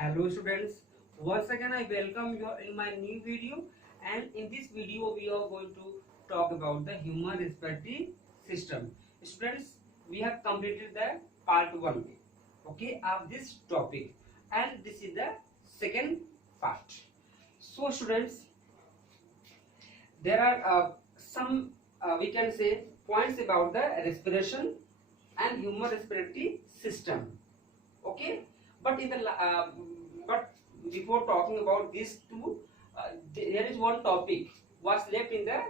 Hello students, once again I welcome you in my new video, and in this video we are going to talk about the human respiratory system. Students, we have completed the part 1 okay of this topic, and this is the second part. So students, there are some we can say points about the respiration and human respiratory system. Okay, but in the but before talking about these two, there is one topic was left in the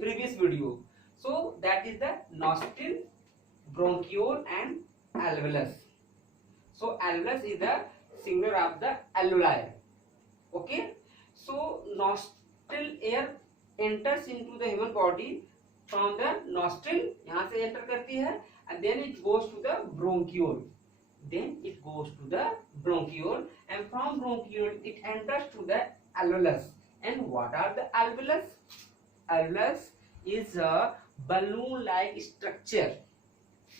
previous video. So that is the nostril, bronchiole and alveolus. So alveolus is the singular of the alveoli. Okay, so nostril air enters into the human body from the nostril, यहाँ से enter करती है, and then it goes to the bronchiole. Then it goes to the bronchiole, and from bronchiole it enters to the alveolus. And what are the alveolus? Alveolus is a balloon-like structure.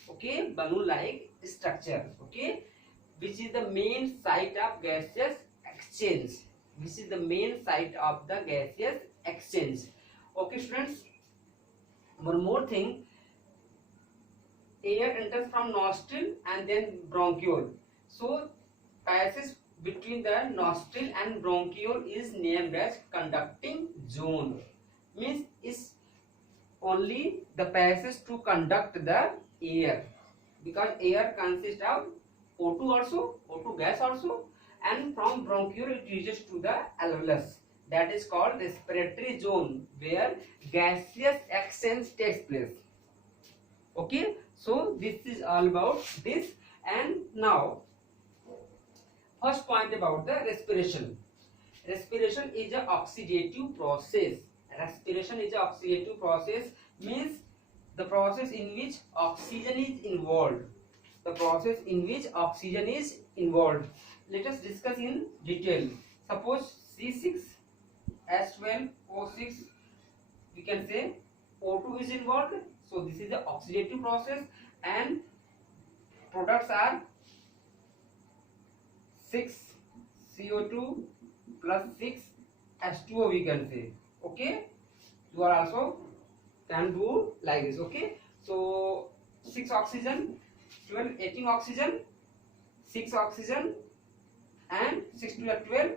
Okay, balloon-like structure. Okay, which is the main site of gaseous exchange. This is the main site of the gaseous exchange. Okay, students. One more thing. Air enters from nostril and then bronchiole. So passage between the nostril and bronchiole is named as conducting zone. Means is only the passage to conduct the air, because air consists of O2 also, O2 gas also, and from bronchiole it reaches to the alveolus. That is called respiratory zone, where gaseous exchange takes place. Okay, so this is all about this. And now first point about the respiration. Respiration is an oxidative process. Respiration is an oxidative process, means the process in which oxygen is involved. The process in which oxygen is involved. Let us discuss in detail. Suppose C6H12O6, we can say O2 is involved. So this is the oxidative process, and products are 6CO2 plus 6H2O, we can say. Okay, you are also can do like this. Okay, so 6 oxygen, 12 18 oxygen, 6 oxygen, and 6 to 12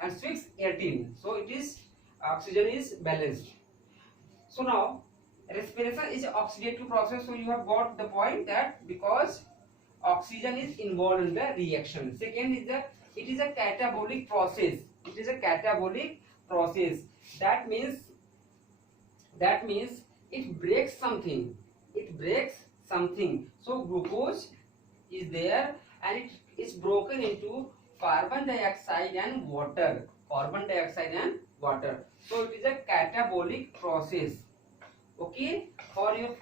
and 6 18. So it is oxygen is balanced. So now respiration is an oxidative process. So you have got the point that because oxygen is involved in the reaction. Second is that it is a catabolic process. It is a catabolic process. That means it breaks something. It breaks something. So glucose is there and it is broken into carbon dioxide and water. Carbon dioxide and water. So it is a catabolic process. Okay, for your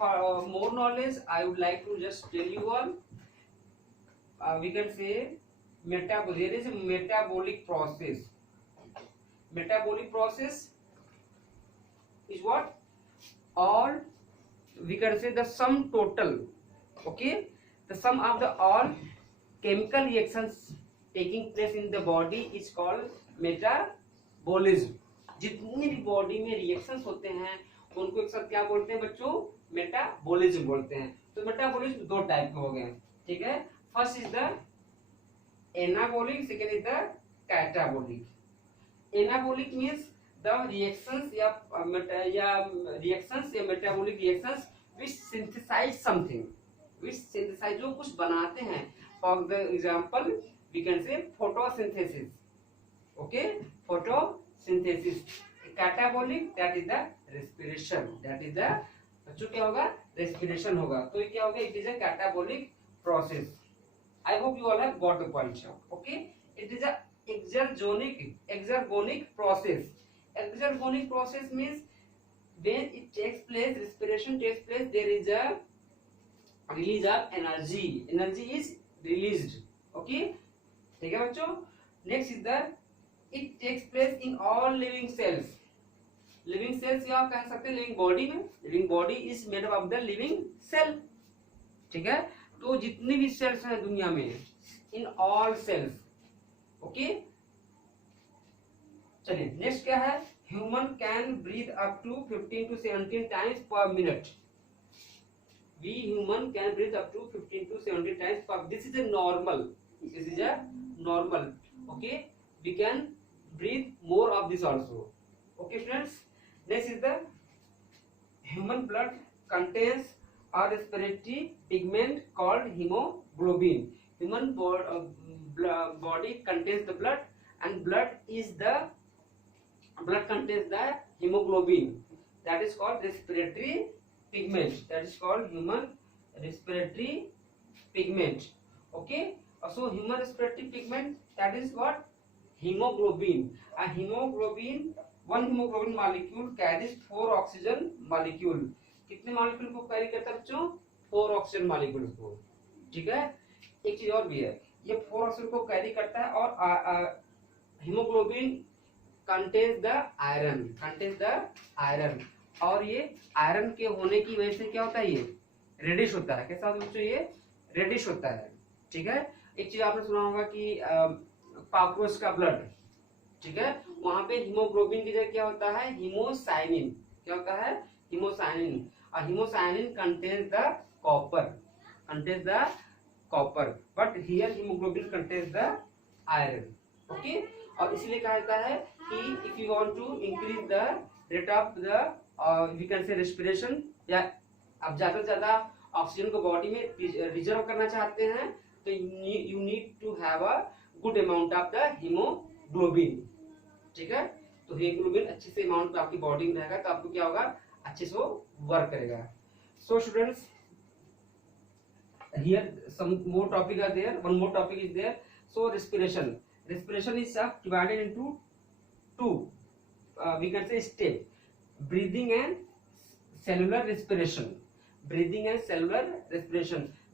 more knowledge, I would like to just tell you all. We can say there is a metabolic process. Metabolic process is what? All, we can say the sum total. Okay, the sum of the all chemical reactions taking place in the body is called metabolism. जितनी भी body में reactions होते हैं उनको एक साथ क्या बोलते हैं बच्चों? मेटाबॉलिज्म बोलते हैं. तो मेटाबॉलिज्म दो टाइप के हो गए. ठीक है, first is the anabolic, second is the catabolic. Anabolic means the reactions या metabolic reactions which synthesize something, which synthesize जो कुछ बनाते हैं. For the example we can say photosynthesis. Okay, photosynthesis. Catabolic that is the respiration. That is the बच्चों क्या होगा? Respiration होगा. तो ये क्या होगा? It is a catabolic process. I hope you all have got the point. Okay, it is a exergonic process. Exergonic process means when it takes place, respiration takes place, there is a release of energy. Energy is released. Okay, ठीक है बच्चों. Next is the it takes place in all living cells. Living cells या आप कह सकते हैं living body में. Living body is made up of the living cell. ठीक है, तो जितनी भी सेल्स हैं दुनिया में, इन ऑल सेल्स ओके, चलिए नेक्स्ट क्या है, human can breathe up to 15 to 17 times per minute. We human can breathe up to 15 to 17 times per, this is a normal, this is a normal, okay, we can breathe more of this also. Okay students, next is the human blood contains a respiratory pigment called hemoglobin. Human body contains the blood, and blood contains the hemoglobin, that is called respiratory pigment, that is called human respiratory pigment. Okay, so human respiratory pigment, that is what, hemoglobin. A hemoglobin, one hemoglobin molecule carries 4 oxygen molecule. कितने molecule को carry करता है बच्चों, 4 oxygen molecule को, ठीक है। एक चीज और भी है, ये 4 ऑक्सीजन को कैरी करता है, और हीमोग्लोबिन कंटेन्स द आयरन, और ये आयरन के होने की वजह से क्या होता है, ये रेडिश होता है। कैसा होता है बच्चों, ये रेडिश होता है, ठीक है। एक चीज आपने सुना होगा कि कॉकरोच का ब्लड, ठीक है, वहां पे हीमोग्लोबिन की जगह क्या होता है, हीमोसाइनिन, क्या होता है, हीमोसाइनिन, और haemocyanin contains the copper, but here haemoglobin contains the iron, okay. और इसलिए कहा जाता है कि if you want to increase the rate of the we can say respiration, या आप ज्यादा से ज्यादा ऑक्सीजन को बॉडी में रिजर्व करना चाहते हैं, तो you need to have a good amount of the haemoglobin, ठीक है। तो हीमोग्लोबिन अच्छे से अमाउंट पे आपकी बॉडी में रहेगा, तो आपको क्या होगा, अच्छे से वर्क करेगा। So students, here some more topic are there, one more topic is there. So respiration is divided into two, we can say step, breathing and cellular respiration.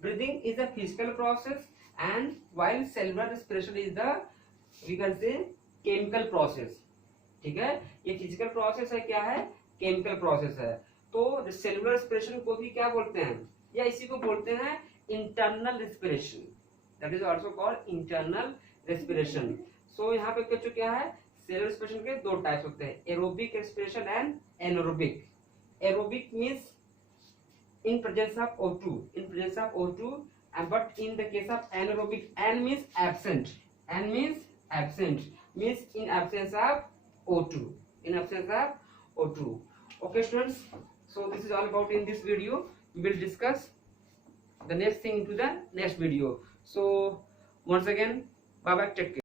Breathing is a physical process, and while cellular respiration is the, we can say, chemical process, ठीक है। ये physical process है, क्या है, chemical process है। तो cellular respiration को भी क्या बोलते हैं, या इसी को बोलते हैं internal respiration, that is also called internal respiration. So यहाँ पे कुछ क्या है, सेलुलर रेस्पिरेशन के 2 टाइप्स होते हैं, aerobic respiration and anaerobic. Aerobic means in presence of O2, but in the case of anaerobic, N means absent, means in absence of O2, Okay students, so this is all about in this video. We will discuss the next thing into the next video. So once again, bye bye, take care.